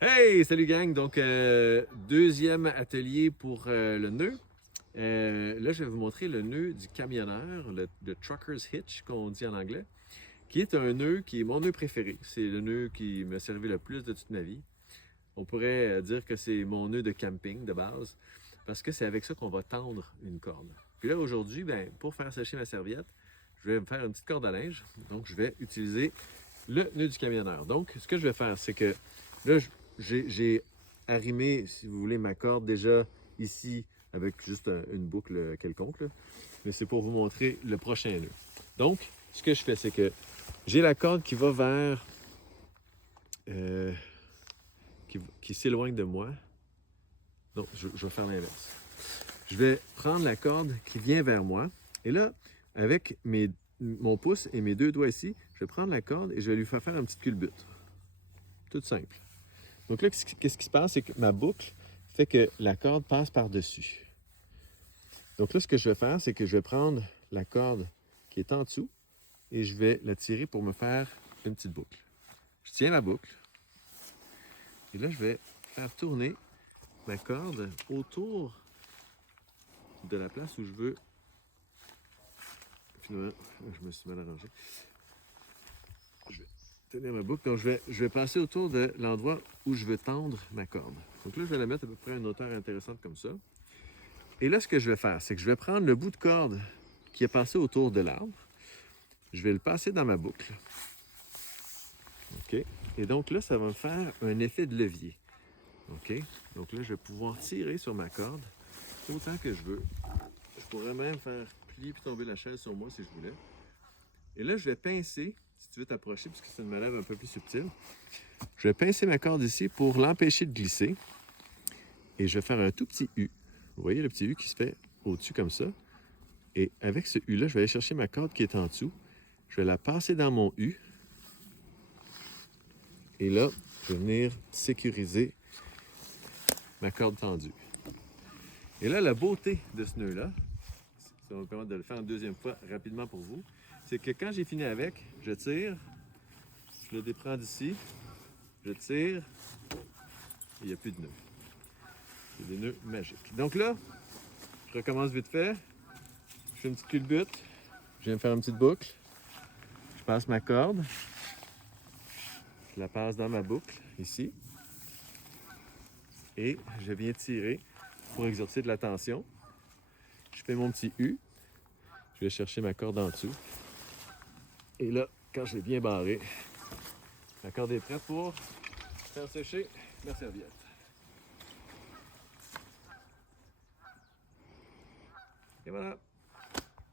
Hey, salut gang! Donc, deuxième atelier pour le nœud. Là, je vais vous montrer le nœud du camionneur, le trucker's hitch, qu'on dit en anglais, qui est un nœud qui est mon nœud préféré. C'est le nœud qui m'a servi le plus de toute ma vie. On pourrait dire que c'est mon nœud de camping de base, parce que c'est avec ça qu'on va tendre une corde. Puis là, aujourd'hui, ben, pour faire sécher ma serviette, je vais me faire une petite corde à linge. Donc, je vais utiliser le nœud du camionneur. Donc, ce que je vais faire, c'est que là, j'ai arrimé, si vous voulez, ma corde déjà ici avec juste une boucle quelconque, là. Mais c'est pour vous montrer le prochain nœud. Donc, ce que je fais, c'est que j'ai la corde qui va vers... qui s'éloigne de moi. Non, je vais faire l'inverse. Je vais prendre la corde qui vient vers moi. Et là, avec mon pouce et mes deux doigts ici, je vais prendre la corde et je vais lui faire une petite culbute. Tout simple. Donc là, qu'est-ce qui se passe? C'est que ma boucle fait que la corde passe par-dessus. Donc là, ce que je vais faire, c'est que je vais prendre la corde qui est en dessous et je vais la tirer pour me faire une petite boucle. Je tiens la boucle et là, je vais faire tourner ma corde autour de la place où je veux. Finalement, je me suis mal arrangé. Je vais tenir ma boucle. Donc, je vais passer autour de l'endroit où je veux tendre ma corde. Donc là, je vais la mettre à peu près à une hauteur intéressante comme ça. Et là, ce que je vais faire, c'est que je vais prendre le bout de corde qui est passé autour de l'arbre. Je vais le passer dans ma boucle. OK? Et donc là, ça va me faire un effet de levier. OK? Donc là, je vais pouvoir tirer sur ma corde autant que je veux. Je pourrais même faire plier puis tomber la chaise sur moi si je voulais. Et là, je vais pincer, si tu veux t'approcher, puisque c'est une manœuvre un peu plus subtile. Je vais pincer ma corde ici pour l'empêcher de glisser. Et je vais faire un tout petit U. Vous voyez le petit U qui se fait au-dessus comme ça. Et avec ce U-là, je vais aller chercher ma corde qui est en dessous. Je vais la passer dans mon U. Et là, je vais venir sécuriser ma corde tendue. Et là, la beauté de ce nœud-là, ça va me permettre de le faire une deuxième fois rapidement pour vous, c'est que quand j'ai fini avec, je tire, je le déprends d'ici, je tire, et il n'y a plus de nœud. C'est des nœuds magiques. Donc là, je recommence vite fait. Je fais une petite culbute. Je viens me faire une petite boucle. Je passe ma corde. Je la passe dans ma boucle, ici. Et je viens tirer pour exercer de la tension. Je fais mon petit U. Je vais chercher ma corde en dessous. Et là, quand j'ai bien barré, la corde est prête pour faire sécher ma serviette. Et voilà!